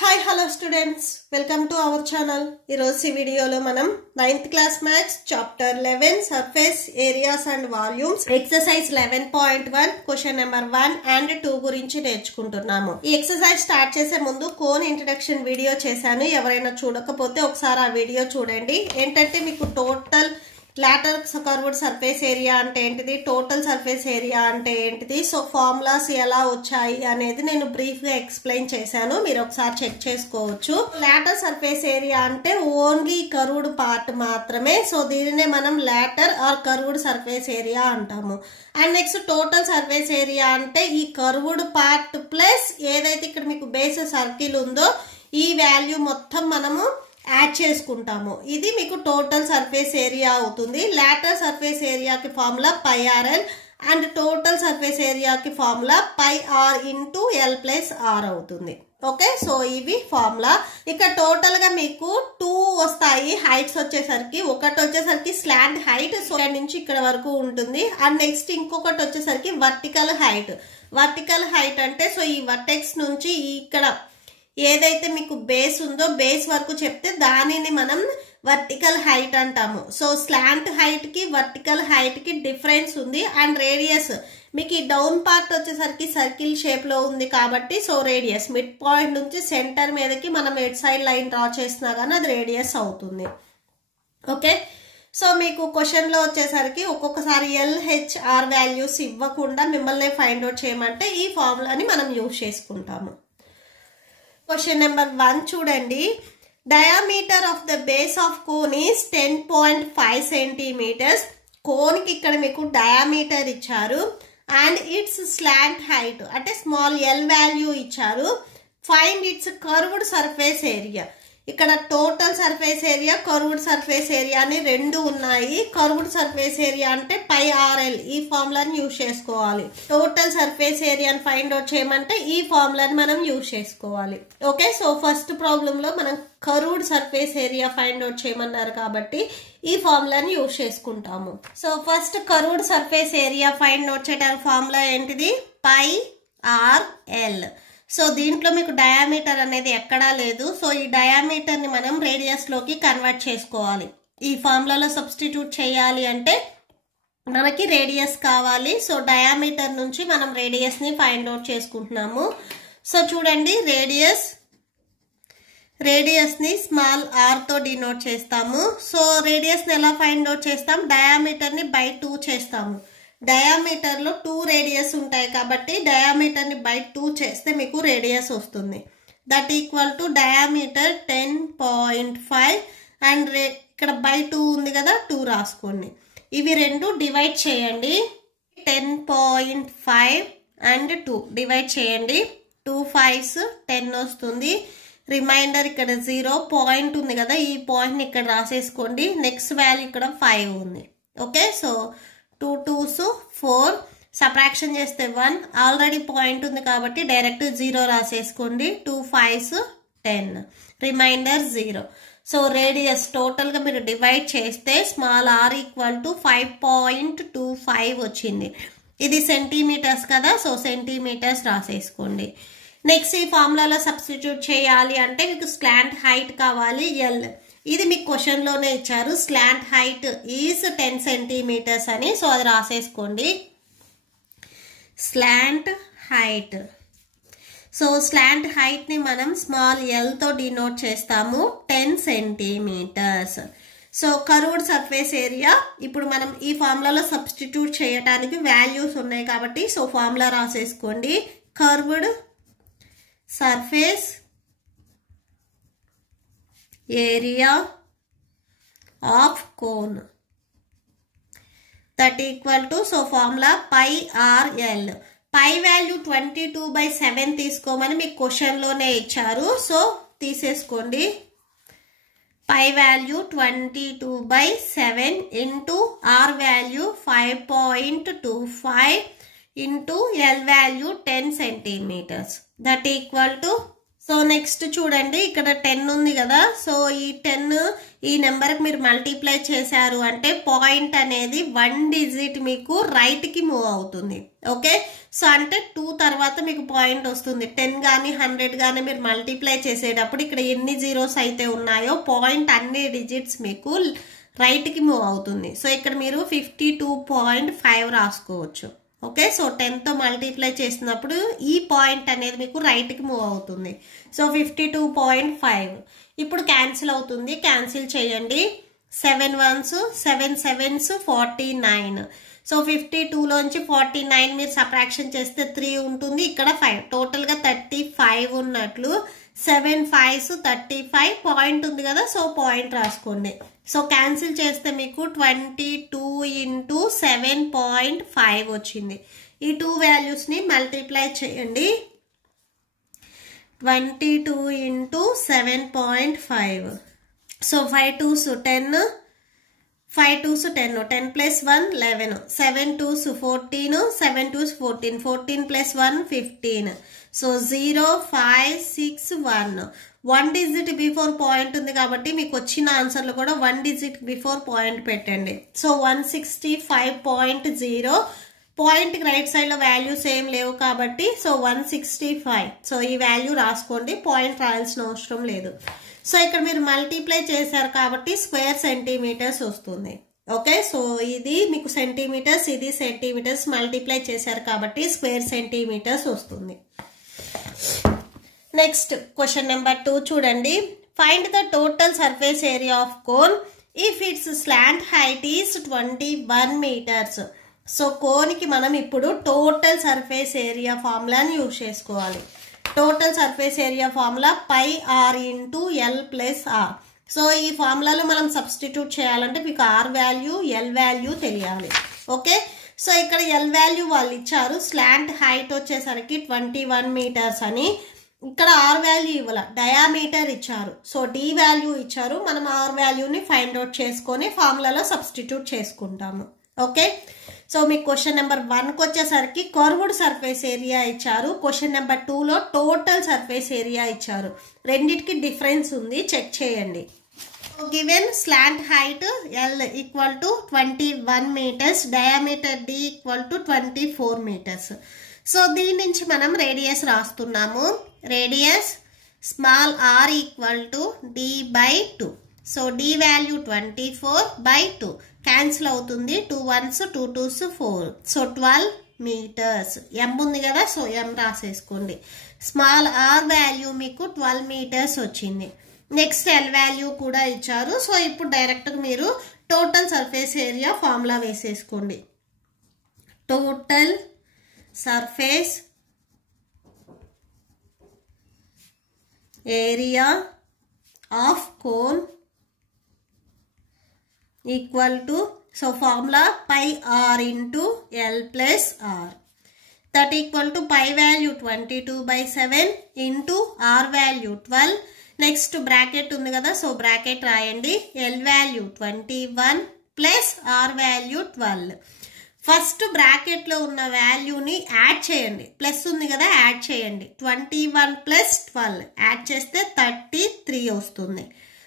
Hi hello students, welcome to our channel. ఈరోజు ఈ వీడియోలో మనం 9th class maths chapter 11 surface areas and volumes exercise 11.1 question number 1 and 2 గురించి నేర్చుకుంటున్నాము. ఈ exercise start చేసే ముందు కోన్ ఇంట్రడక్షన్ వీడియో చేశాను. ఎవరైనా చూడకపోతే ఒకసారి ఆ వీడియో చూడండి. ఏంటంటే మీకు total lateral curved surface area అంటే ఏంటిది, టోటల్ సర్ఫేస్ ఏరియా అంటే ఏంటిది, సో ఫార్ములాస్ ఎలా వచ్చాయి అనేది నేను బ్రీఫ్ గా ఎక్స్ప్లెయిన్ చేశాను. మీరు ఒకసారి చెక్ చేసుకోవచ్చు. లాటరల్ సర్ఫేస్ ఏరియా అంటే ఓన్లీ కర్వ్డ్ పార్ట్ మాత్రమే. సో దీనినే మనం lateral or curved surface area అంటాము. And next total surface area అంటే ఈ కర్వ్డ్ పార్ట్ ప్లస్ ఏదైతే ఇక్కడ మీకు బేస్ సర్కిల్ ఉందో ఈ వాల్యూ మొత్తం మనము యాడ్ చేసుకుంటాము. ఇది మీకు టోటల్ సర్ఫేస్ ఏరియా అవుతుంది. లాటరల్ సర్ఫేస్ ఏరియాకి formula pi r l and total surface ఏరియాకి formula pi r into l plus r అవుతుంది. ఓకే, సో ఇవి ఫార్ములా. ఇక టోటల్ గా మీకు 2 వస్తాయి హైట్స్ వచ్చేసరికి. ఒకటి వచ్చేసరికి స్లాంట్ హైట్, సో ఇక్కడ నుంచి ఇక్కడ వరకు ఉంటుంది. అండ్ నెక్స్ట్ ఇంకొకటి వచ్చేసరికి వర్టికల్ హైట్. వర్టికల్ హైట్ అంటే సో ఈ వర్టెక్స్ నుంచి ఇక్కడ ఏదైతే మీకు బేస్ ఉందో బేస్ వరకు చెప్తే దానిని మనం వర్టికల్ హైట్ అంటాము. సో స్లాంట్ హైట్ కి వర్టికల్ హైట్ కి డిఫరెన్స్ ఉంది. అండ్ రేడియస్ మీకు ఈ డౌన్ పార్ట్ వచ్చేసరికి సర్కిల్ షేప్ లో ఉంది కాబట్టి సో రేడియస్ మిడ్ పాయింట్ నుంచి సెంటర్ మీదకి మనం ఎడ్ సైడ్ లైన్ డ్రా చేసినా కానీ అది రేడియస్ అవుతుంది. ఓకే, సో మీకు క్వశ్చన్ లో వచ్చేసరికి ఒక్కొక్కసారి ఎల్హెచ్ఆర్ వాల్యూస్ ఇవ్వకుండా మిమ్మల్ని ఫైండ్ అవుట్ చేయమంటే ఈ ఫార్ములాని మనం యూజ్ చేసుకుంటాము. క్వశ్చన్ నెంబర్ 1 చూడండి. Diameter of the base of cone is 10.5 centimetres. Cone కి ఇక్కడ మీకు డయామీటర్ ఇచ్చారు అండ్ ఇట్స్ స్లాంట్ హైట్ అంటే స్మాల్ ఎల్ వాల్యూ ఇచ్చారు. Find its curved surface area. ఇక్కడ total surface area, curved surface area అని రెండు ఉన్నాయి. కర్వ్డ్ సర్ఫేస్ ఏరియా అంటే పై ఆర్ఎల్, ఈ ఫార్ములాని యూజ్ చేసుకోవాలి. టోటల్ సర్ఫేస్ ఏరియాని ఫైండ్ అవుట్ చేయమంటే ఈ ఫార్ములాని మనం యూజ్ చేసుకోవాలి. ఓకే, సో ఫస్ట్ ప్రాబ్లం లో మనం curved surface area find out చేయమన్నారు కాబట్టి ఈ ఫార్ములాని యూజ్ చేసుకుంటాము. So first curved surface area find out చేయడానికి ఫార్ములా ఏంటిది, పై ఆర్ఎల్. సో దీంట్లో మీకు డయామీటర్ అనేది ఎక్కడా లేదు. సో ఈ డయామీటర్ ని మనం రేడియస్ లోకి కన్వర్ట్ చేసుకోవాలి. ఈ ఫార్ములాలో సబ్స్టిట్యూట్ చేయాలి అంటే మనకి రేడియస్ కావాలి. సో డయామీటర్ నుంచి మనం రేడియస్ ని ఫైండ్ అవుట్ చేసుకుంటున్నాము. సో చూడండి, రేడియస్ ని స్మాల్ ఆర్ తో డినోట్ చేస్తాము. సో రేడియస్ ని ఎలా ఫైండ్ అవుట్ చేస్తాం, డయామీటర్ ని బై 2 చేస్తాము. డయామీటర్ లో 2 రేడియస్ ఉంటాయి కాబట్టి డయామీటర్ ని బై 2 చేస్తే మీకు రేడియస్ వస్తుంది. That equal to diameter 10.5 and ఇక్కడ బై 2 ఉంది కదా, 2 రాసుకోండి. ఇవి రెండు డివైడ్ చేయండి. 10.5 అండ్ 2 డివైడ్ చేయండి. 2 5s 10 వస్తుంది. రిమైండర్ ఇక్కడ 0 పాయింట్ ఉంది కదా, ఈ పాయింట్ ని ఇక్కడ రాసేసుకోండి. నెక్స్ట్ వాల్యూ ఇక్కడ 5 ఉంది. ఓకే, సో 2 2s 4, సబ్ట్రాక్షన్ చేస్తే 1, ఆల్రెడీ పాయింట్ ఉంది కాబట్టి డైరెక్ట్ 0 రాసేసుకోండి. 2 5s 10, reminder 0. So radius total గా మీరు డివైడ్ చేస్తే స్మాల్ ఆర్ ఈక్వల్ టు 5.25 వచ్చింది. ఇది సెంటీమీటర్స్ కదా, సో సెంటీమీటర్స్ రాసేసుకోండి. నెక్స్ట్ ఈ ఫార్ములాలో సబ్స్టిట్యూట్ చేయాలి అంటే మీకు స్లాంట్ హైట్ కావాలి, ఎల్. ఇది మీకు క్వశ్చన్ లోనే ఇచ్చారు. స్లాంట్ హైట్ ఈజ్ 10 సెంటీమీటర్స్ అని, సో అది రాసేసుకోండి. Slant height. So slant height ని మనం స్మాల్ ఎల్ తో డినోట్ చేస్తాము, 10 centimetres. So curved surface area ఇప్పుడు మనం ఈ ఫార్ములాలో సబ్స్టిట్యూట్ చేయడానికి వాల్యూస్ ఉన్నాయి కాబట్టి సో ఫార్ములా రాసేసుకోండి. Curved surface area of cone that equal to so formula pi r l. Pi value 22/7 తీసుకోమని మీకు క్వశ్చన్ లోనే ఇచ్చారు. సో తీసేసుకోండి. Pi value 22/7 into are value 5.25 into L value 10 centimetres that equal to so next చూడండి ఇక్కడ 10 ఉంది కదా. సో ఈ 10 ఈ నెంబర్కి మీరు మల్టిప్లై చేశారు అంటే పాయింట్ అనేది 1 డిజిట్ మీకు రైట్కి మూవ్ అవుతుంది. ఓకే, సో అంటే 2 తర్వాత మీకు పాయింట్ వస్తుంది. 10 కానీ 100 కానీ మీరు మల్టిప్లై చేసేటప్పుడు ఇక్కడ ఎన్ని జీరోస్ అయితే ఉన్నాయో పాయింట్ అన్ని డిజిట్స్ మీకు రైట్కి మూవ్ అవుతుంది. సో ఇక్కడ మీరు 52.5 రాసుకోవచ్చు. ఓకే, సో 10తో మల్టిప్లై చేసినప్పుడు ఈ పాయింట్ అనేది మీకు రైట్కి మూవ్ అవుతుంది. సో 52.5 ఇప్పుడు క్యాన్సిల్ అవుతుంది. క్యాన్సిల్ చేయండి. 7 1s 7 7s 49. సో 52లోంచి 49 మీరు సబ్ట్రాక్షన్ చేస్తే 3 ఉంటుంది. ఇక్కడ 5 టోటల్గా 35 ఉన్నట్లు. 7 5s 35 పాయింట్ ఉంది కదా. సో పాయింట్ రాసుకోండి. సో క్యాన్సిల్ చేస్తే మీకు 22 × 7.5 వచ్చింది. ఈ 2 వాల్యూస్ని మల్టిప్లై చేయండి. 22 × 7.5. So 5 2s 10, 5 2s 10, 10 + 1 11, 7 2s 14, 7 2s 14, 14 + 1 15. So 0 5 6 1. 1 digit before point ఉంది కాబట్టి మీకు వచ్చిన ఆన్సర్లు కూడా 1 డిజిట్ బిఫోర్ పాయింట్ పెట్టండి. సో 165.0 పాయింట్కి రైట్ సైడ్లో వాల్యూస్ ఏం లేవు కాబట్టి సో 165. సో ఈ వాల్యూ రాసుకోండి, పాయింట్ రాయాల్సిన అవసరం లేదు. సో ఇక్కడ మీరు మల్టిప్లై చేశారు కాబట్టి స్క్వేర్ సెంటీమీటర్స్ వస్తుంది. ఓకే, సో ఇది మీకు సెంటీమీటర్స్, ఇది సెంటీమీటర్స్ మల్టిప్లై చేశారు కాబట్టి స్క్వేర్ సెంటీమీటర్స్ వస్తుంది. నెక్స్ట్ క్వశ్చన్ నెంబర్ 2 చూడండి. Find the total surface area of cone if its slant height is 21 meters. So కోన్కి మనం ఇప్పుడు టోటల్ సర్ఫేస్ ఏరియా ఫార్ములాని యూజ్ చేసుకోవాలి. Total surface area formula πr × l + r. So ఈ ఫార్ములాలో మనం సబ్స్టిట్యూట్ చేయాలంటే మీకు r వాల్యూ l వాల్యూ తెలియాలి. ఓకే, సో ఇక్కడ l వాల్యూ వాళ్ళు ఇచ్చారు. స్లాంట్ హైట్ వచ్చేసరికి 21 meters అని. ఇక్కడ r వాల్యూ ఇవ్వాల, డయామీటర్ ఇచ్చారు. సో d వాల్యూ ఇచ్చారు. మనం r వాల్యూని ఫైండ్ అవుట్ చేసుకొని ఫార్ములాలో సబ్స్టిట్యూట్ చేసుకుంటాము. ఓకే, సో మీకు క్వశ్చన్ నెంబర్ 1కి వచ్చేసరికి కర్వ్డ్ సర్ఫేస్ ఏరియా ఇచ్చారు. క్వశ్చన్ నెంబర్ 2లో టోటల్ సర్ఫేస్ ఏరియా ఇచ్చారు. రెండిటికి డిఫరెన్స్ ఉంది, చెక్ చేయండి. Given slant height l = 21 meters, diameter d = 24 meters. So దీని నుంచి మనం రేడియస్ రాస్తున్నాము. Radius small r = d/2. So d value 24/2 cancel అవుతుంది. 2 1s 2 2s 4. So 12 meters. m ఉంది కదా, సో m రాసేసుకోండి. స్మాల్ r వాల్యూ మీకు 12 meters వచ్చింది. నెక్స్ట్ l వాల్యూ కూడా ఇచ్చారు. సో ఇప్పుడు డైరెక్ట్గా మీరు టోటల్ సర్ఫేస్ ఏరియా ఫార్ములా వేసేసుకోండి. Total surface area of cone equal to, so formula πr × l + r. That equal to π value 22/7 × r value 12. Next bracket ఉంది కదా, సో బ్రాకెట్ రాయండి. l value 21 + r value 12. First బ్రాకెట్లో ఉన్న వాల్యూని add చేయండి. Plus ఉంది కదా, యాడ్ చేయండి. 21 + 12 యాడ్ చేస్తే 33 వస్తుంది.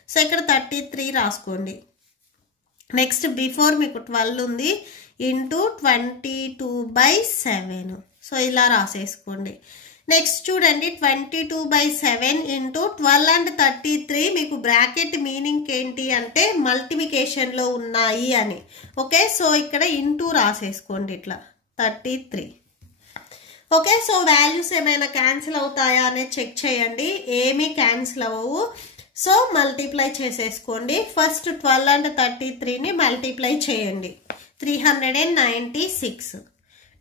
సో ఇక్కడ 33 రాసుకోండి. నెక్స్ట్ బిఫోర్ మీకు 12 ఉంది ఇంటూ 22/7. సో ఇలా రాసేసుకోండి. నెక్స్ట్ చూడండి 22/7 ఇంటూ 12 అండ్ 33. మీకు బ్రాకెట్ మీనింగ్ ఏంటి అంటే మల్టిప్లికేషన్లో ఉన్నాయి అని. ఓకే, సో ఇక్కడ ఇంటూ రాసేసుకోండి ఇట్లా 33. ఓకే, సో వాల్యూస్ ఏమైనా క్యాన్సిల్ అవుతాయా అనేది చెక్ చేయండి. ఏమీ క్యాన్సిల్ అవ్వవు. సో మల్టిప్లై చేసేసుకోండి. ఫస్ట్ 12 అండ్ 33ని మల్టిప్లై చేయండి. 396.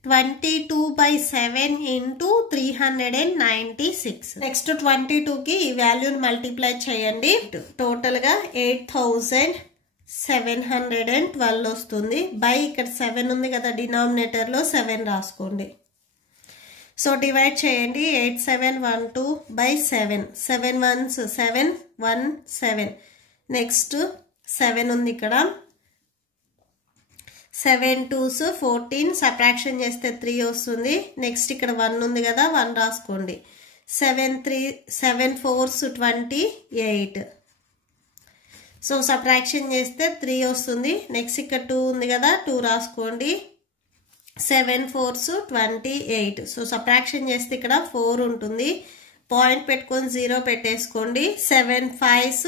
22/7 ఇంటూ 396. నెక్స్ట్ 22కి ఈ వాల్యూని మల్టిప్లై చేయండి. టోటల్గా 8712 వస్తుంది. బై ఇక్కడ 7 ఉంది కదా, డినామినేటర్లో 7 రాసుకోండి. సో డివైడ్ చేయండి. 8712/7. 7 1s 7 1 7. నెక్స్ట్ 7 ఉంది ఇక్కడ. 7 2s 14. సబ్ట్రాక్షన్ చేస్తే 3 వస్తుంది. నెక్స్ట్ ఇక్కడ 1 ఉంది కదా, 1 రాసుకోండి. 7 4s 28. సో సబ్ట్రాక్షన్ చేస్తే 3 వస్తుంది. నెక్స్ట్ ఇక్కడ 2 ఉంది కదా, 2 రాసుకోండి. 7 4s 28. సో సబ్ట్రాక్షన్ చేస్తే ఇక్కడ 4 ఉంటుంది. పాయింట్ పెట్టుకొని 0 పెట్టేసుకోండి. 7 5s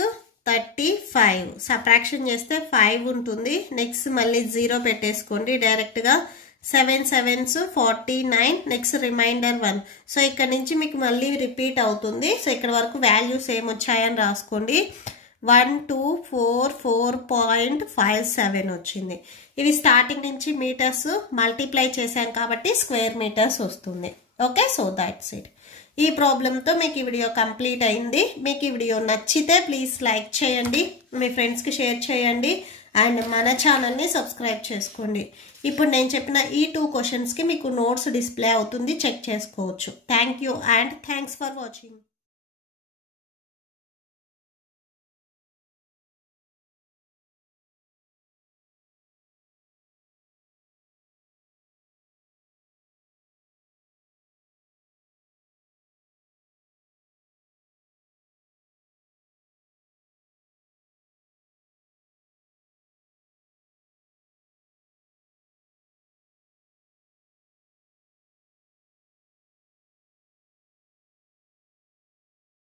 35. సబ్ట్రాక్షన్ చేస్తే 5 ఉంటుంది. నెక్స్ట్ మళ్ళీ 0 పెట్టేసుకోండి డైరెక్ట్గా. 7 7s 49. Next reminder 1. సో ఇక్కడ నుంచి మీకు మళ్ళీ రిపీట్ అవుతుంది. సో ఇక్కడ వరకు వాల్యూస్ ఏమొచ్చాయని రాసుకోండి. 1 2 4 4.57 వచ్చింది. ఇవి స్టార్టింగ్ నుంచి మీటర్స్ మల్టిప్లై చేశాం కాబట్టి స్క్వేర్ మీటర్స్ వస్తుంది. Okay, so that's it. ఈ ప్రాబ్లంతో మీకు ఈ వీడియో కంప్లీట్ అయింది. మీకు ఈ వీడియో నచ్చితే ప్లీజ్ లైక్ చేయండి, మీ ఫ్రెండ్స్కి షేర్ చేయండి, అండ్ మన ఛానల్ని సబ్స్క్రైబ్ చేసుకోండి. ఇప్పుడు నేను చెప్పిన ఈ 2 క్వశ్చన్స్కి మీకు నోట్స్ డిస్ప్లే అవుతుంది, చెక్ చేసుకోవచ్చు. Thank you and thanks for watching.